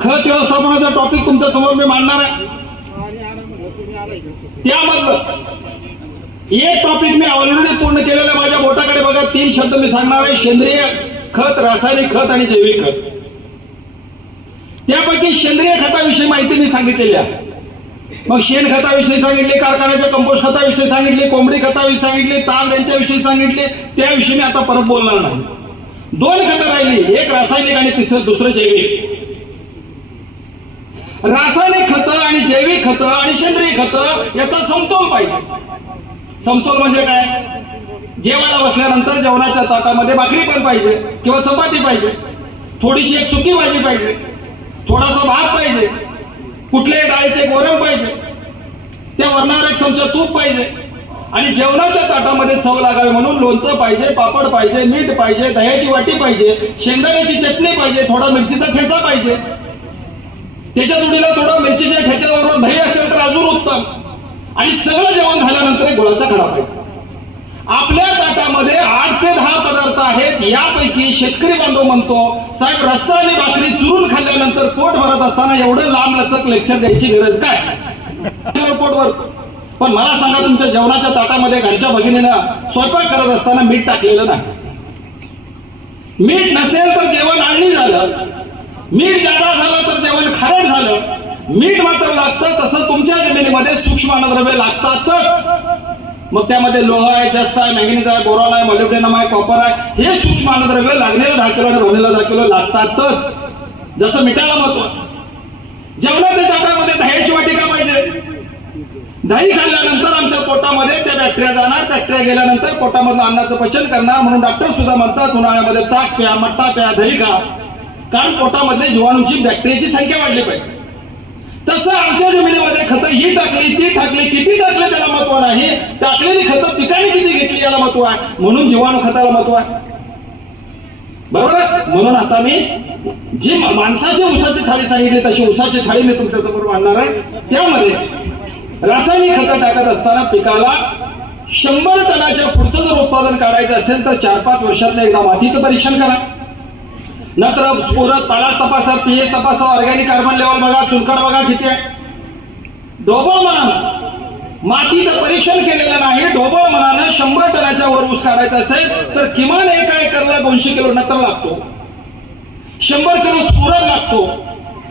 खत व्यवस्थापनाचा टॉपिक तुमच्यासमोर मी मांडणार आहे. त्यामधलं एक टॉपिक मी ऑलरेडी पूर्ण केलेला माझ्या बोटाकडे. बघा तीन शब्द मी सांगणार आहे. सेंद्रिय खत रासायनिक खत आणि जैविक खत. त्यापैकी सेंद्रिय खताविषयी माहिती मी सांगितलेली आहे. मग शेण खताविषयी सांगितले कारखान्याच्या कंपोस्ट खताविषयी सांगितले कोंबडी खताविषयी सांगितले ताल यांच्याविषयी सांगितले त्याविषयी मी आता परत बोलणार नाही. दोन खतं राहिली एक रासायनिक आणि तिसरं दुसरं जैविक. रासायनिक खतं आणि जैविक खतं आणि सेंद्रिय खतं याचा समतोल पाहिजे. समतोल म्हणजे काय? जेवायला बसल्यानंतर जेवणाच्या ताटामध्ये भाकरी पण पाहिजे किंवा चपाती पाहिजे. थोडीशी एक सुकी भाजी पाहिजे. थोडासा भात पाहिजे. कुठल्याही डाळीचे एक वरण पाहिजे. त्या वरणावर एक चमचा तूप पाहिजे. आणि जेवणाच्या ताटामध्ये चव लागावी म्हणून लोणचं पाहिजे पापड पाहिजे मीठ पाहिजे दह्याची वाटी पाहिजे शेंगदाण्याची चटणी पाहिजे थोडा मिरचीचा ठेचा पाहिजे. त्याच्या जोडीला थोडा मिरचीच्या ठेच्याबरोबर दही असेल तर अजून उत्तम. आणि सगळं जेवण झाल्यानंतर एक गुळाचा खडा पाहिजे. आपल्या ताटामध्ये आठ ते दहा पदार्थ आहेत. यापैकी शेतकरी बांधव म्हणतो साहेब रस्सा आणि भाकरी चुरून खाल्ल्यानंतर पोट भरत असताना एवढं लांब लचक लेक्चर द्यायची गरज काय? पोट भरतो. पण मला सांगा तुमच्या जेवणाच्या ताटामध्ये घरच्या भगिनीनं स्वयंपाक करत असताना मीठ टाकलेलं नाही. मीठ नसेल तर जेवण आणणी झालं. मीठ जादा झालं तर जेवण खारट झालं. मीठ मात्र लागतं तसं तुमच्या जमिनीमध्ये सूक्ष्म अन्नद्रव्य लागतातच. मग त्यामध्ये लोह आहे जास्त आहे मॅग्नेज आहे बोरॉन आहे मॉलिब्डेनम आहे कॉपर आहे हे सूक्ष्म अन्नद्रव्य लागलेलं दहा किलो आणि भरलेलं दहा किलो लागतातच. जसं मिठाला महत्त्व. जेवणाच्या ताटामध्ये दह्याची वाटिका पाहिजे? दही खाल्ल्यानंतर आमच्या पोटामध्ये त्या बॅक्टेरिया जाणार. बॅक्टेरिया गेल्यानंतर पोटामधलं अन्नाचं पचन करणार म्हणून डॉक्टर सुद्धा म्हणतात उन्हाळ्यामध्ये ताक प्या मट्टा प्या दही खा. कारण पोटामध्ये जीवाणूंची बॅक्टेरियाची संख्या वाढली पाहिजे. तसं आमच्या जमिनीमध्ये खतं ही टाकली ती टाकली किती टाकले त्याला महत्त्व नाही. टाकलेली खतं पिकाने किती घेतली याला महत्त्व आहे? म्हणून जीवाणू खताला महत्त्व आहे. बरोबर? म्हणून आता मी जी माणसाची उसाची थाळी सांगितली तशी उसाची थाळी मी तुमच्यासमोर मांडणार आहे. त्यामध्ये रासायनिक खतं टाकत असताना पिकाला शंभर टनाच्या पुढचं जर उत्पादन काढायचं असेल तर चार पाच वर्षातलं एकदा मातीचं परीक्षण करा. नंतर स्फोरत पालास तपासा पीएच तपासा ऑर्गॅनिक कार्बन लेवल बघा चुनखड बघा किती आहे. ढोबळ मनानं मातीचं परीक्षण केलेलं नाही ढोबळ मनानं शंभर टनाच्या वर ऊस काढायचा असेल तर किमान एका एकरला दोनशे किलो नत्र लागतो. शंभर किलो स्फुरक लागतो.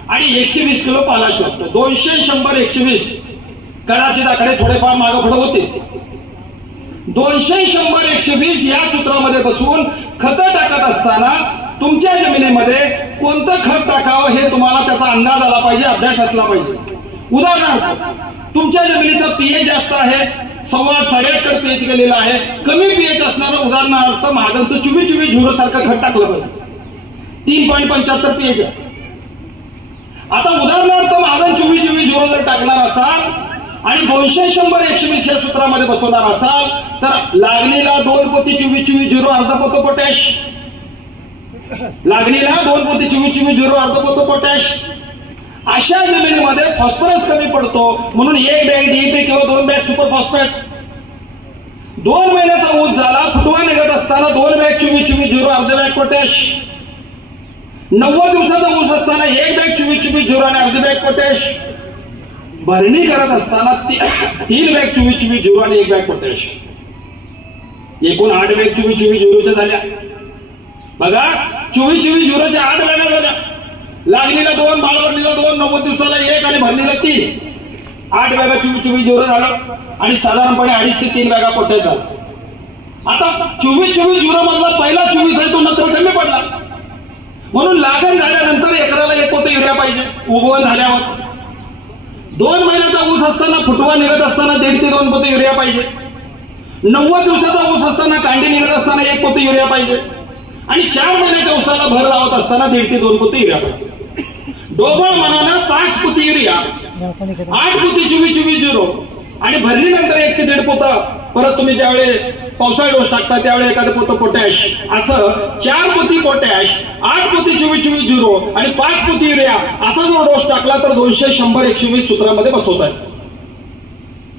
आणि एकशे वीस किलो पालाश लागतो दोनशे शंभर एकशे वीस. कराचे दाखले थोडेफार मागं पुढे होते. दोनशे शंभर एकशे वीस या सूत्रामध्ये बसून खतं टाकत असताना तुमच्या जमिनीमध्ये कोणतं खत टाकावं हे तुम्हाला त्याचा अंदाज आला पाहिजे अभ्यास असला पाहिजे. उदाहरणार्थ तुमच्या जमिनीचा पीएच जास्त आहे सव्वा आठ साडेआठ पीएच गेलेला आहे कमी पीएच असणारं उदाहरणार्थ महागांचं चुबी चुबी झुरोसारखं खत टाकलं पाहिजे. तीन पॉईंट पंच्याहत्तर पीएच आहे. आता उदाहरणार्थ महागण चुबी चुबी झुरो जर टाकणार असाल आणि दोनशे शंभर एकशे वीस या सूत्रामध्ये बसवणार असाल तर लागणीला दोन कोटी चोवीस चोवीस झिरो अर्धा पोतो पोटॅश. लागणीला दोन पोती चोवीस चोवीस झिरो अर्ध पोतो पोटॅश. अशा जमिनीमध्ये फॉस्फरस कमी पडतो. म्हणून एक बॅग डीपी किंवा दोन बॅग सुपर फॉस्फेट. दोन महिन्याचा ऊस झाला फुटवा निघत असताना दोन बॅग चोवीस चोवीस झिरो अर्ध बॅग पोटॅश. नव्वद दिवसाचा ऊस असताना एक बॅग चोवीस चोवीस झिरो आणि अर्ध बॅग पोटॅश. भरणी करत असताना तीन बॅग चोवीस चोवीस झिरो आणि एक बॅग पोटॅश. एकूण आठ बॅग चोवीस चोवीस झिरोच्या झाल्या. बघा चोवीस चोवीस झिरोच्या आठ बॅगा झाल्या लागणीला दोन भालवडीला दोन नव्वद दिवसाला एक आणि भरणीला तीन. आठ बॅगा चोवीस चोवीस झिरो झालं आणि साधारणपणे अडीच ते तीन बॅगा पोटॅश झालं. आता चोवीस चोवीस झिरो मधला पहिला चोवीस आहे तो नंतर कमी पडला. म्हणून लागण झाल्यानंतर एकराला एक पोते युरिया पाहिजे उगवण झाल्यावर. दोन महिन्याचा ऊस असताना फुटवा निघत असताना दीड ते दोन पोते युरिया पाहिजे. नव्वद दिवसाचा ऊस असताना कांडी निघत असताना एक पोते युरिया पाहिजे. आणि चार महिन्याच्या उसाला भर लावत असताना दीड ते दोन पुती युरिया डोबळ मनानं पाच पुती युरिया आठ पुती चुवी चुवी झिरो. आणि भरलीनंतर एक ते दीड पोतं. परत तुम्ही ज्यावेळी पावसाळी डोस टाकता त्यावेळी एखादं पोतं पोटॅश. असं चार पोती पोटॅश आठ पोती चोवीस चोवीस झिरो आणि पाच पोती युरिया असा जो डोस टाकला तर दोनशे शंभर एकशे वीस सूत्रामध्ये बसवत आहे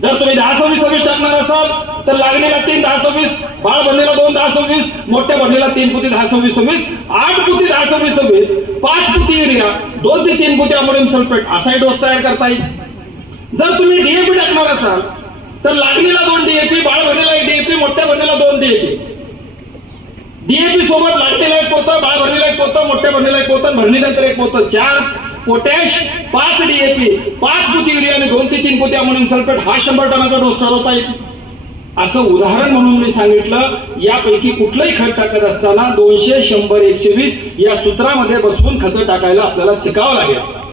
जर तुम्ही दहा सव्वीस सव्वीस टाकणार असाल तर लागणीला तीन दहा सव्वीस. बाळ भरणीला दोन दहा सव्वीस. मोठ्या भरणीला तीन पुती दहा सव्वीस सव्वीस. आठ पुती दहा सव्वीस सव्वीस. पाच पुती युरिया दोन ते तीन पुती अमोनियम सल्फेट. असाही डोस तयार करता येईल. जर तुम्ही डीएपी टाकणार असाल तर लागणीला दोन डीएपी बाळ भरणीला एक डीएपी मोठ्या भरणीला दोन डीएपी डीएपी सोबत लागणीला एक पोतं बाळ भरणीला एक पोतं मोठ्या भरणीला एक पोतं भरणीनंतर एक पोतं. चार पोटॅश पाच डीएपी पाच पोती युरिया आणि दोन ते तीन पोती म्हणून सल्फेट हा शंभर टनाचा डोस ठरवता येईल असं उदाहरण म्हणून मी सांगितलं यापैकी कुठलंही खत टाकत असताना दोनशे शंभर एकशे वीस या सूत्रामध्ये बसवून खतं टाकायला आपल्याला शिकावं लागेल.